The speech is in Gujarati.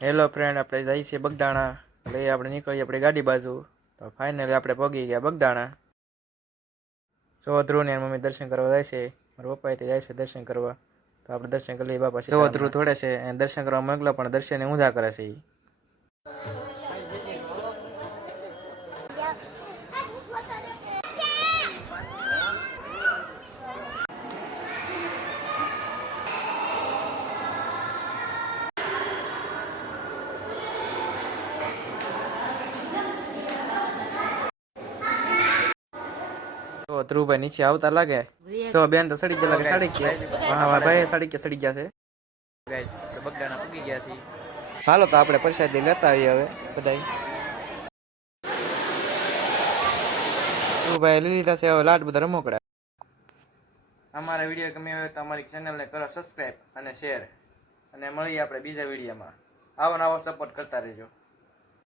હેલો ફ્રેન્ડ, આપણે જઈએ છીએ બગદાણા. એટલે આપણે નીકળીએ આપણી ગાડી બાજુ. તો ફાઇનલી આપણે પહોંચી ગયા બગદાણા. જો ધ્રુવ ને મમ્મી દર્શન કરવા જાય છે. મારા પપ્પા તે જાય છે દર્શન કરવા. તો આપણે દર્શન કરી લઈએ બાપા. જો ધ્રુવ થોડે છે દર્શન કરવા મોકલો, પણ દર્શન ઊંધા કરે છે. તો ધ્રુવભાઈ નીચે આવતા લાગે. જો બેન તો સડી ગયા લાગે. સડી ગયા. હા ભાઈ સડી ગયા છે. ગાઈસ તો બગદાણા પૂગી ગયા છે. હાલો તો આપણે પ્રસાદી લેતા આવીએ હવે બધાય. ધ્રુવભાઈ લઈ લીધા છે હવે લાડ બધા રમકડા. અમારા વિડીયો ગમે હોય તો અમારી ચેનલને કરો સબસ્ક્રાઈબ અને શેર. અને મળીએ આપણે બીજા વિડીયોમાં. આવો નવો સપોર્ટ કરતા રહેજો.